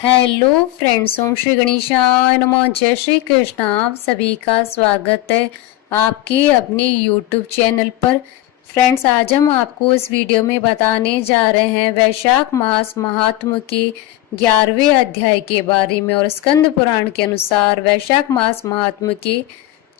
Hello friends, ओम श्री गणेशाय नमः। जय श्री कृष्ण। आप सभी का स्वागत है आपके अपने यूट्यूब चैनल पर। फ्रेंड्स, आज हम आपको इस वीडियो में बताने जा रहे हैं वैशाख मास महात्म्य के 11वें अध्याय के बारे में और स्कंद पुराण के अनुसार वैशाख मास महात्म्य के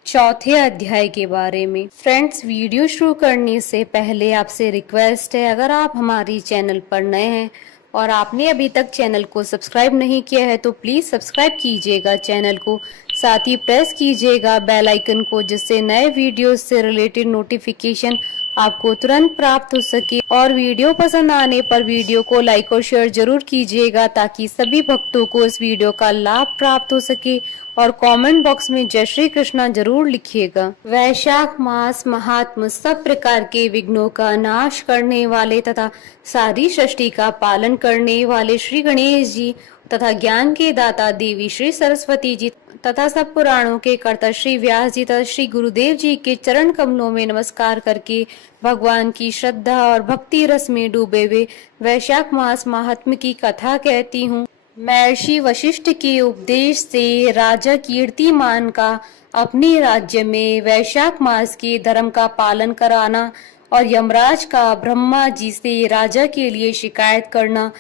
चौथे अध्याय के बारे में। फ्रेंड्स, वीडियो शुरू करने से पहले आपसे रिक्वेस्ट है, अगर आप हमारी चैनल पर नए हैं और आपने अभी तक चैनल को सब्सक्राइब नहीं किया है तो प्लीज सब्सक्राइब कीजिएगा चैनल को, साथ ही प्रेस कीजिएगा बेल आइकन को, जिससे नए वीडियो से रिलेटेड नोटिफिकेशन आपको तुरंत प्राप्त हो सके। और वीडियो पसंद आने पर वीडियो को लाइक और शेयर जरूर कीजिएगा ताकि सभी भक्तों को इस वीडियो का लाभ प्राप्त हो सके। और कमेंट बॉक्स में जय श्री कृष्णा जरूर लिखिएगा। वैशाख मास महात्म सब प्रकार के विघ्नों का नाश करने वाले तथा सारी सृष्टि का पालन करने वाले श्री गणेश जी तथा ज्ञान के दाता देवी श्री सरस्वती जी तथा सब पुराणों के कर्ता श्री व्यास जी तथा श्री गुरुदेव जी के चरण कमलों में नमस्कार करके भगवान की श्रद्धा और भक्ति रस में डूबे हुए वैशाख मास महात्म्य की कथा कहती हूँ। महर्षि वशिष्ठ के उपदेश से राजा कीर्तिमान का अपने राज्य में वैशाख मास के धर्म का पालन कराना और यमराज का ब्रह्मा जी से राजा के लिए शिकायत करना।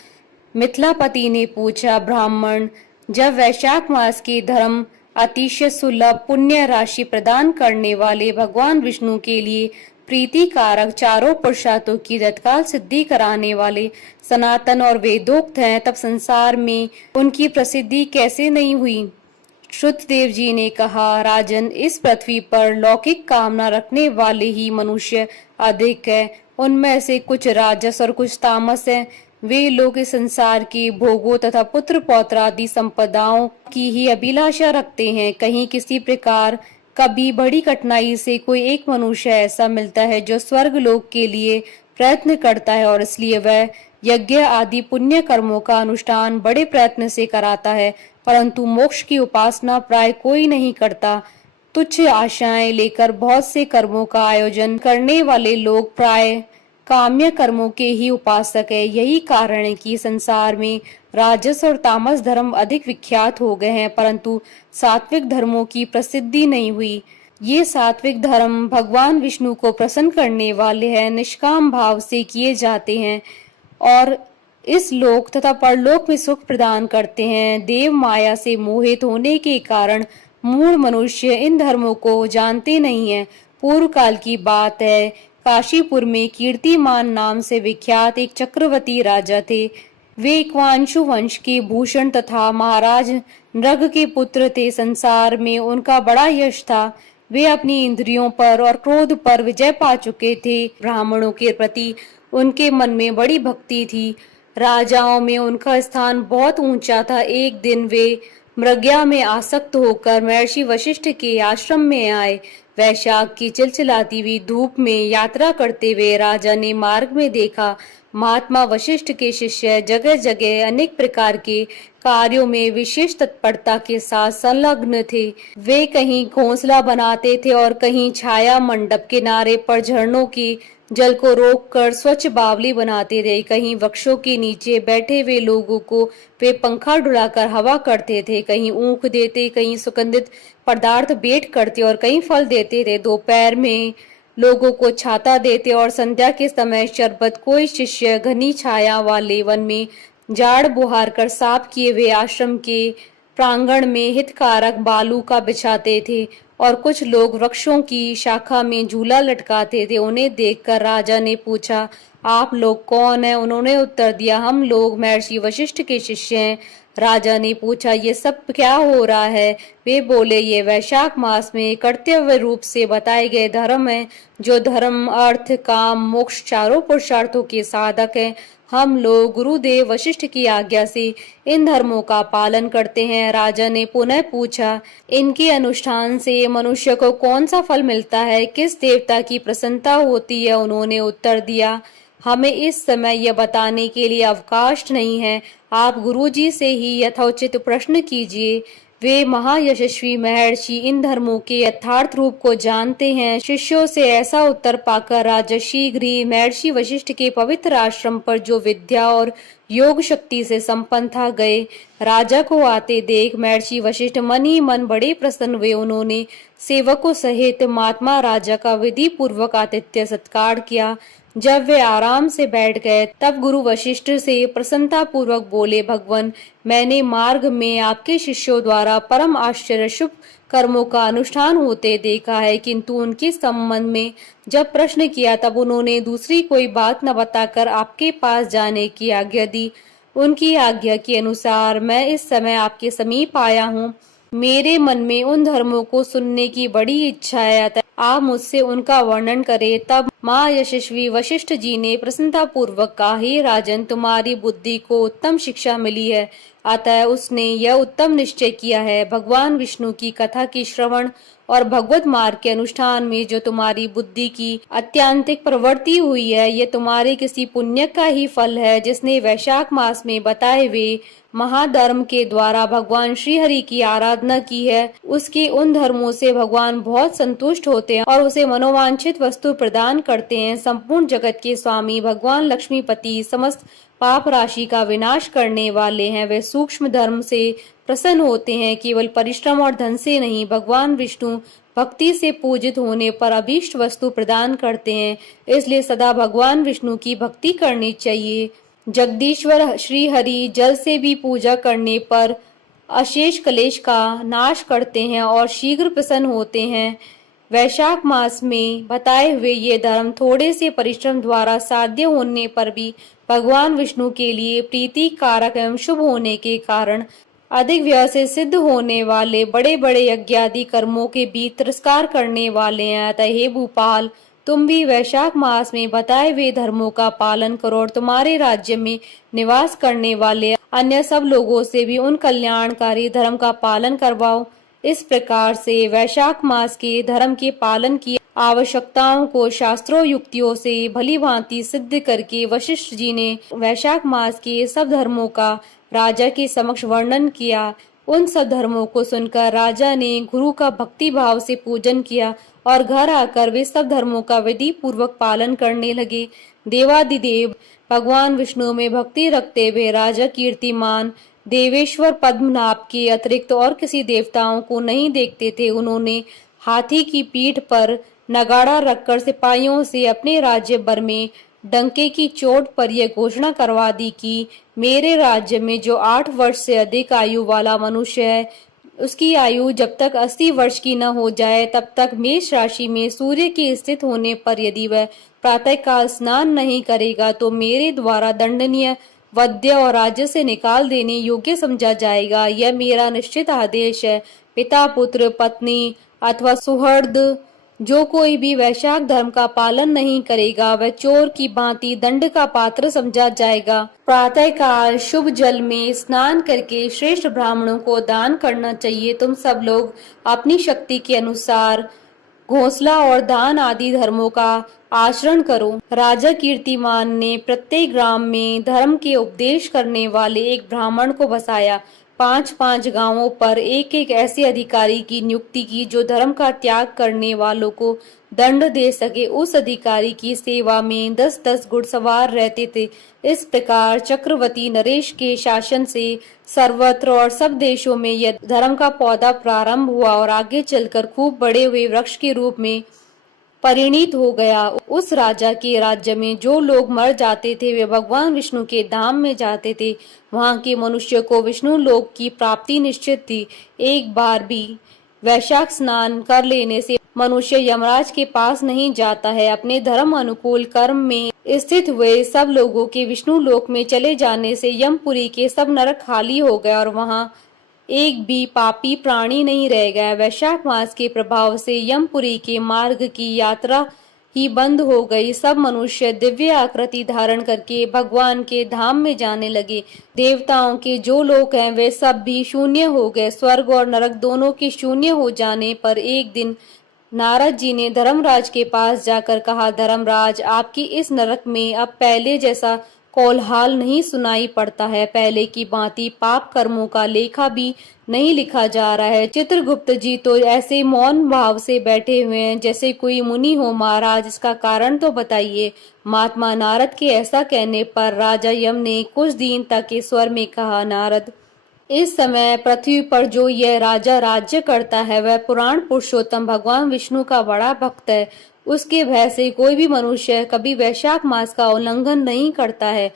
मिथिलापति ने पूछा, ब्राह्मण, जब वैशाख मास के धर्म अतिशय सुलभ पुण्य राशि प्रदान करने वाले भगवान विष्णु के लिए प्रीति कारक चारों पुरुषार्थों की तत्काल सिद्धि कराने वाले सनातन और वेदोक्त हैं, तब संसार में उनकी प्रसिद्धि कैसे नहीं हुई? श्रुतदेव जी ने कहा, राजन, इस पृथ्वी पर लौकिक कामना रखने वाले ही मनुष्य अधिक है। उनमें से कुछ राजस और कुछ तामस है। वे लोग इस संसार की भोगों तथा पुत्र पौत्र आदि संपदाओं की ही अभिलाषा रखते हैं। कहीं किसी प्रकार कभी बड़ी कठिनाई से कोई एक मनुष्य ऐसा मिलता है जो स्वर्ग लोक के लिए प्रयत्न करता है और इसलिए वह यज्ञ आदि पुण्य कर्मों का अनुष्ठान बड़े प्रयत्न से कराता है, परंतु मोक्ष की उपासना प्राय कोई नहीं करता। तुच्छ आशाएं लेकर बहुत से कर्मों का आयोजन करने वाले लोग प्राय काम्य कर्मों के ही उपासक है। यही कारण है कि संसार में राजस और तामस धर्म अधिक विख्यात हो गए हैं, परंतु सात्विक धर्मों की प्रसिद्धि नहीं हुई। ये सात्विक धर्म भगवान विष्णु को प्रसन्न करने वाले हैं, निष्काम भाव से किए जाते हैं और इस लोक तथा परलोक में सुख प्रदान करते हैं। देव माया से मोहित होने के कारण मूढ़ मनुष्य इन धर्मों को जानते नहीं है। पूर्व काल की बात है, काशीपुर में कीर्तिमान नाम से विख्यात एक चक्रवर्ती राजा थे। वे इक्ष्वाकु वंश के भूषण तथा महाराज नृग के पुत्र थे। संसार में उनका बड़ा यश था। वे अपनी इंद्रियों पर और क्रोध पर विजय पा चुके थे। ब्राह्मणों के प्रति उनके मन में बड़ी भक्ति थी। राजाओं में उनका स्थान बहुत ऊंचा था। एक दिन वे मृग्या में आसक्त होकर महर्षि वशिष्ठ के आश्रम में आए। वैशाख की चिलचिलाती हुई धूप में यात्रा करते हुए राजा ने मार्ग में देखा, महात्मा वशिष्ठ के शिष्य जगह जगह अनेक प्रकार के कार्यों में विशेष तत्परता के साथ संलग्न थे। वे कहीं घोंसला बनाते थे और कहीं छाया मंडप किनारे पर झरनों की जल को रोककर स्वच्छ बावली बनाते थे। कहीं वृक्षों के नीचे बैठे हुए लोगों को वे पंखा डुलाकर हवा करते थे। कहीं ऊख देते, कहीं सुगंधित पदार्थ भेंट करते और कहीं फल देते थे। दोपहर में लोगों को छाता देते और संध्या के समय शरबत। कोई शिष्य घनी छाया वाले वन में झाड़ बुहार कर साफ किए हुए आश्रम के प्रांगण में हितकारक बालू का बिछाते थे और कुछ लोग वृक्षों की शाखा में झूला लटकाते थे। उन्हें देखकर राजा ने पूछा, आप लोग कौन हैं? उन्होंने उत्तर दिया, हम लोग महर्षि वशिष्ठ के शिष्य हैं। राजा ने पूछा, ये सब क्या हो रहा है? वे बोले, ये वैशाख मास में कर्तव्य रूप से बताए गए धर्म है, जो धर्म अर्थ काम मोक्ष चारों पुरुषार्थों के साधक हैं। हम लोग गुरुदेव वशिष्ठ की आज्ञा से इन धर्मों का पालन करते हैं। राजा ने पुनः पूछा, इनके अनुष्ठान से मनुष्य को कौन सा फल मिलता है? किस देवता की प्रसन्नता होती है? उन्होंने उत्तर दिया, हमें इस समय यह बताने के लिए अवकाश नहीं है। आप गुरुजी से ही यथोचित प्रश्न कीजिए। वे महायशस्वी महर्षि इन धर्मों के यथार्थ रूप को जानते हैं। शिष्यों से ऐसा उत्तर पाकर राजा शीघ्र ही महर्षि वशिष्ठ के पवित्र आश्रम पर, जो विद्या और योग शक्ति से संपन्न था, गए। राजा को आते देख महर्षि वशिष्ठ मन ही मन बड़े प्रसन्न हुए। उन्होंने सेवकों सहित महात्मा राजा का विधि पूर्वक आतिथ्य सत्कार किया। जब वे आराम से बैठ गए तब गुरु वशिष्ठ से प्रसन्नता पूर्वक बोले, भगवान, मैंने मार्ग में आपके शिष्यों द्वारा परम आश्चर्य शुभ कर्मों का अनुष्ठान होते देखा है, किंतु उनके संबंध में जब प्रश्न किया तब उन्होंने दूसरी कोई बात न बताकर आपके पास जाने की आज्ञा दी। उनकी आज्ञा के अनुसार मैं इस समय आपके समीप आया हूँ। मेरे मन में उन धर्मों को सुनने की बड़ी इच्छा है, अतः आप मुझसे उनका वर्णन करें। तब माँ यशस्वी वशिष्ठ जी ने प्रसन्नता पूर्वक कहा, हे राजन, तुम्हारी बुद्धि को उत्तम शिक्षा मिली है, अतः उसने यह उत्तम निश्चय किया है, भगवान विष्णु की कथा की श्रवण और भगवत मार्ग के अनुष्ठान में जो तुम्हारी बुद्धि की अत्यंतिक प्रवृत्ति हुई है, यह तुम्हारे किसी पुण्य का ही फल है, जिसने वैशाख मास में बताए हुए महाधर्म के द्वारा भगवान श्री हरि की आराधना की है। उसके उन धर्मों से भगवान बहुत संतुष्ट होते हैं और उसे मनोवांछित वस्तु प्रदान करते हैं। संपूर्ण जगत के स्वामी भगवान लक्ष्मीपति समस्त पाप राशि का विनाश करने वाले हैं। वे सूक्ष्म धर्म से प्रसन्न होते हैं, केवल परिश्रम और धन से नहीं। भगवान विष्णु भक्ति से पूजित होने पर अभीष्ट वस्तु प्रदान करते हैं, इसलिए सदा भगवान विष्णु की भक्ति करनी चाहिए। जगदीश्वर श्री हरि जल से भी पूजा करने पर अशेष क्लेश का नाश करते हैं और शीघ्र प्रसन्न होते हैं। वैशाख मास में बताए हुए ये धर्म थोड़े से परिश्रम द्वारा साध्य होने पर भी भगवान विष्णु के लिए प्रीति कारक एवं शुभ होने के कारण अधिक व्यय से सिद्ध होने वाले बड़े बड़े यज्ञादि कर्मों के भी तिरस्कार करने वाले हैं। अतः हे भूपाल, तुम भी वैशाख मास में बताए हुए धर्मों का पालन करो और तुम्हारे राज्य में निवास करने वाले अन्य सब लोगों से भी उन कल्याणकारी धर्म का पालन करवाओ। इस प्रकार से वैशाख मास के धर्म के पालन की आवश्यकताओं को शास्त्रों युक्तियों से भली भांति सिद्ध करके वशिष्ठ जी ने वैशाख मास के सब धर्मों का राजा के समक्ष वर्णन किया। उन सब धर्मों को सुनकर राजा ने गुरु का भक्ति भाव से पूजन किया और घर आकर वे सब धर्मों का विधि पूर्वक पालन करने लगे। देवादिदेव भगवान विष्णु में भक्ति रखते हुए राजा कीर्तिमान देवेश्वर पद्मनाभ के अतिरिक्त और किसी देवताओं को नहीं देखते थे। उन्होंने हाथी की पीठ पर नगाड़ा रखकर सिपाहियों से अपने राज्य भर में डंके की चोट पर यह घोषणा करवा दी कि मेरे राज्य में जो 8 वर्ष से अधिक आयु वाला मनुष्य है, उसकी आयु जब तक 80 वर्ष की न हो जाए तब तक मेष राशि में सूर्य के स्थित होने पर यदि वह प्रातःकाल स्नान नहीं करेगा तो मेरे द्वारा दंडनीय, वध्य और राज्य से निकाल देने योग्य समझा जाएगा। यह मेरा निश्चित आदेश है। पिता, पुत्र, पत्नी अथवा सुहृद जो कोई भी वैशाख धर्म का पालन नहीं करेगा वह चोर की भांति दंड का पात्र समझा जाएगा। प्रातःकाल शुभ जल में स्नान करके श्रेष्ठ ब्राह्मणों को दान करना चाहिए। तुम सब लोग अपनी शक्ति के अनुसार घोंसला और दान आदि धर्मों का आचरण करो। राजा कीर्तिमान ने प्रत्येक ग्राम में धर्म के उपदेश करने वाले एक ब्राह्मण को बसाया। 5-5 गांवों पर एक एक ऐसे अधिकारी की नियुक्ति की जो धर्म का त्याग करने वालों को दंड दे सके। उस अधिकारी की सेवा में 10-10 घुड़सवार रहते थे। इस प्रकार चक्रवर्ती नरेश के शासन से सर्वत्र और सब देशों में यह धर्म का पौधा प्रारंभ हुआ और आगे चलकर खूब बड़े हुए वृक्ष के रूप में परिणित हो गया। उस राजा के राज्य में जो लोग मर जाते थे वे भगवान विष्णु के धाम में जाते थे। वहां के मनुष्य को विष्णु लोक की प्राप्ति निश्चित थी। एक बार भी वैशाख स्नान कर लेने से मनुष्य यमराज के पास नहीं जाता है। अपने धर्म अनुकूल कर्म में स्थित हुए सब लोगों के विष्णु लोक में चले जाने से यमपुरी के सब नरक खाली हो गए और वहां एक भी पापी प्राणी नहीं रह गया। वैशाख मास के प्रभाव से यमपुरी के मार्ग की यात्रा ही बंद हो गई। सब मनुष्य दिव्य आकृति धारण करके भगवान के धाम में जाने लगे। देवताओं के जो लोक हैं वे सब भी शून्य हो गए। स्वर्ग और नरक दोनों के शून्य हो जाने पर एक दिन नारद जी ने धर्मराज के पास जाकर कहा, धर्मराज, आपकी इस नरक में अब पहले जैसा कोलाहल नहीं सुनाई पड़ता है। पहले की भांति पाप कर्मों का लेखा भी नहीं लिखा जा रहा है। चित्रगुप्त जी तो ऐसे मौन भाव से बैठे हुए हैं जैसे कोई मुनि हो। महाराज, इसका कारण तो बताइए। महात्मा नारद के ऐसा कहने पर राजा यम ने कुछ दिन तक के स्वर में कहा, नारद, इस समय पृथ्वी पर जो यह राजा राज्य करता है वह पुराण पुरुषोत्तम भगवान विष्णु का बड़ा भक्त है। उसके भय से कोई भी मनुष्य कभी वैशाख मास का उल्लंघन नहीं करता है।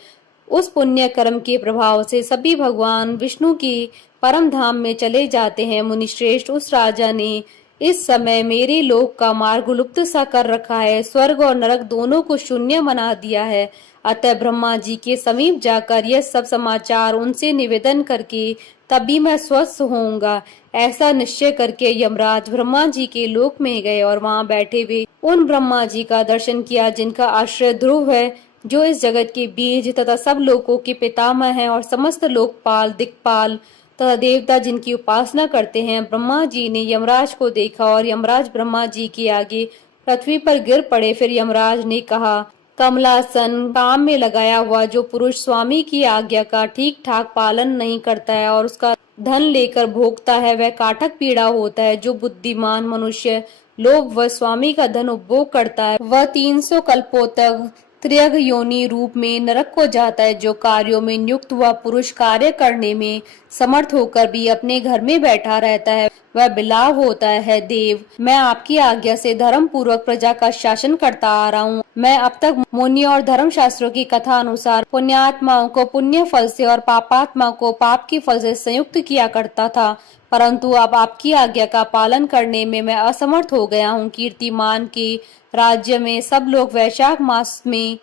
उस पुण्य कर्म के प्रभाव से सभी भगवान विष्णु की परम धाम में चले जाते हैं। मुनिश्रेष्ठ, उस राजा ने इस समय मेरे लोक का मार्ग लुप्त सा कर रखा है। स्वर्ग और नरक दोनों को शून्य बना दिया है। अतः ब्रह्मा जी के समीप जाकर यह सब समाचार उनसे निवेदन करके तभी मैं स्वस्थ होऊंगा। ऐसा निश्चय करके यमराज ब्रह्मा जी के लोक में गए और वहां बैठे हुए उन ब्रह्मा जी का दर्शन किया जिनका आश्रय ध्रुव है, जो इस जगत के बीज तथा सब लोकों के पितामह हैं और समस्त लोकपाल, दिक्पाल तथा देवता जिनकी उपासना करते हैं। ब्रह्मा जी ने यमराज को देखा और यमराज ब्रह्मा जी के आगे पृथ्वी पर गिर पड़े। फिर यमराज ने कहा, कमलासन काम में लगाया हुआ जो पुरुष स्वामी की आज्ञा का ठीक ठाक पालन नहीं करता है और उसका धन लेकर भोगता है, वह काटक पीड़ा होता है। जो बुद्धिमान मनुष्य लोभ व स्वामी का धन उपभोग करता है वह 300 कल्पों तक त्रियग योनि रूप में नरक को जाता है। जो कार्यों में नियुक्त हुआ पुरुष कार्य करने में समर्थ होकर भी अपने घर में बैठा रहता है वह बिलाव होता है। देव, मैं आपकी आज्ञा से धर्म पूर्वक प्रजा का शासन करता आ रहा हूँ। मैं अब तक मुनि और धर्म शास्त्रों की कथा अनुसार पुण्यात्माओं को पुण्य फल से और पापात्मा को पाप के फल से संयुक्त किया करता था, परंतु अब आपकी आज्ञा का पालन करने में मैं असमर्थ हो गया हूँ। कीर्तिमान के राज्य में सब लोग वैशाख मास में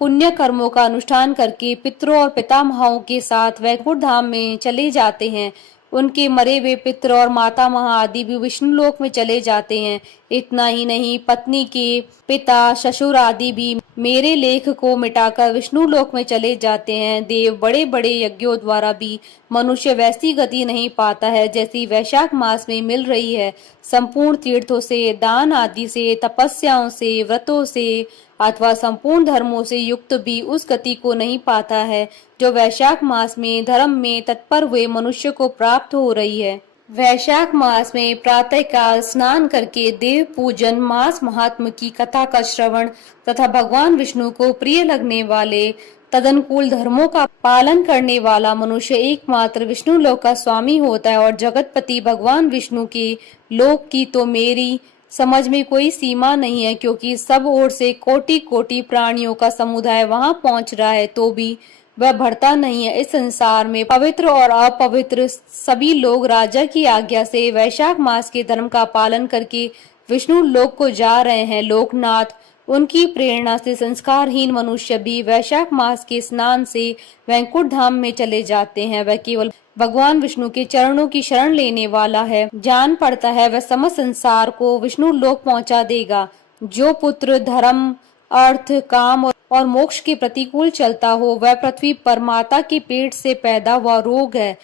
पुण्य कर्मों का अनुष्ठान करके पितरों और पितामहों के साथ वैकुंठ धाम में चले जाते हैं। उनके मरे हुए पितर और माता महा आदि भी विष्णु लोक में चले जाते हैं। इतना ही नहीं, पत्नी के पिता, ससुर आदि भी मेरे लेख को मिटाकर विष्णु लोक में चले जाते हैं। देव, बड़े बड़े यज्ञों द्वारा भी मनुष्य वैसी गति नहीं पाता है जैसी वैशाख मास में मिल रही है। संपूर्ण तीर्थों से, दान आदि से, तपस्याओं से, व्रतों से अथवा संपूर्ण धर्मों से युक्त भी उस गति को नहीं पाता है जो वैशाख मास में धर्म में तत्पर हुए मनुष्य को प्राप्त हो रही है। वैशाख मास में प्रातः काल स्नान करके देव पूजन, मास महात्म की कथा का श्रवण तथा भगवान विष्णु को प्रिय लगने वाले तदनुकूल धर्मों का पालन करने वाला मनुष्य एकमात्र विष्णु लोक का स्वामी होता है। और जगतपति भगवान विष्णु के लोक की तो मेरी समझ में कोई सीमा नहीं है, क्योंकि सब ओर से कोटि कोटि प्राणियों का समुदाय वहां पहुंच रहा है तो भी वह भरता नहीं है। इस संसार में पवित्र और अपवित्र सभी लोग राजा की आज्ञा से वैशाख मास के धर्म का पालन करके विष्णु लोक को जा रहे हैं। लोकनाथ, उनकी प्रेरणा से संस्कारहीन मनुष्य भी वैशाख मास के स्नान से वैकुंठ धाम में चले जाते हैं। वह केवल भगवान विष्णु के चरणों की शरण लेने वाला है, जान पड़ता है वह समस्त संसार को विष्णु लोक पहुंचा देगा। जो पुत्र धर्म, अर्थ, काम और मोक्ष के प्रतिकूल चलता हो वह पृथ्वी पर माता के पेट से पैदा हुआ रोग है।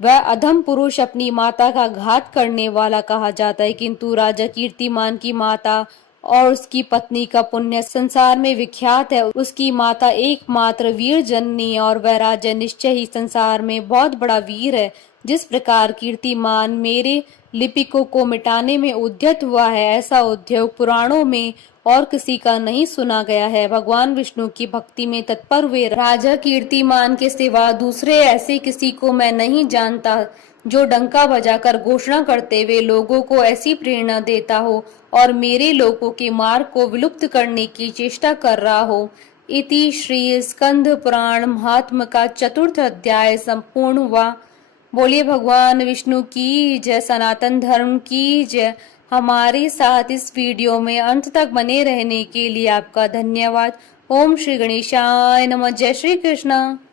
वह अधम पुरुष अपनी माता का घात करने वाला कहा जाता है। किंतु राजा कीर्तिमान की माता और उसकी पत्नी का पुण्य संसार में विख्यात है। उसकी माता एकमात्र वीर जननी और वह राजा निश्चय ही संसार में बहुत बड़ा वीर है। जिस प्रकार कीर्तिमान मेरे लिपिकों को मिटाने में उद्यत हुआ है, ऐसा उद्योग पुराणों में और किसी का नहीं सुना गया है। भगवान विष्णु की भक्ति में तत्पर हुए राजा कीर्तिमान के सिवा दूसरे ऐसे किसी को मैं नहीं जानता जो डंका बजाकर घोषणा करते हुए लोगों को ऐसी प्रेरणा देता हो और मेरे लोगों के मार्ग को विलुप्त करने की चेष्टा कर रहा हो। इति श्री स्कंद पुराण महात्म का 4th अध्याय संपूर्ण हुआ। बोलिए भगवान विष्णु की जय, सनातन धर्म की जय। हमारे साथ इस वीडियो में अंत तक बने रहने के लिए आपका धन्यवाद। ओम श्री गणेशाय नमः। जय श्री कृष्ण।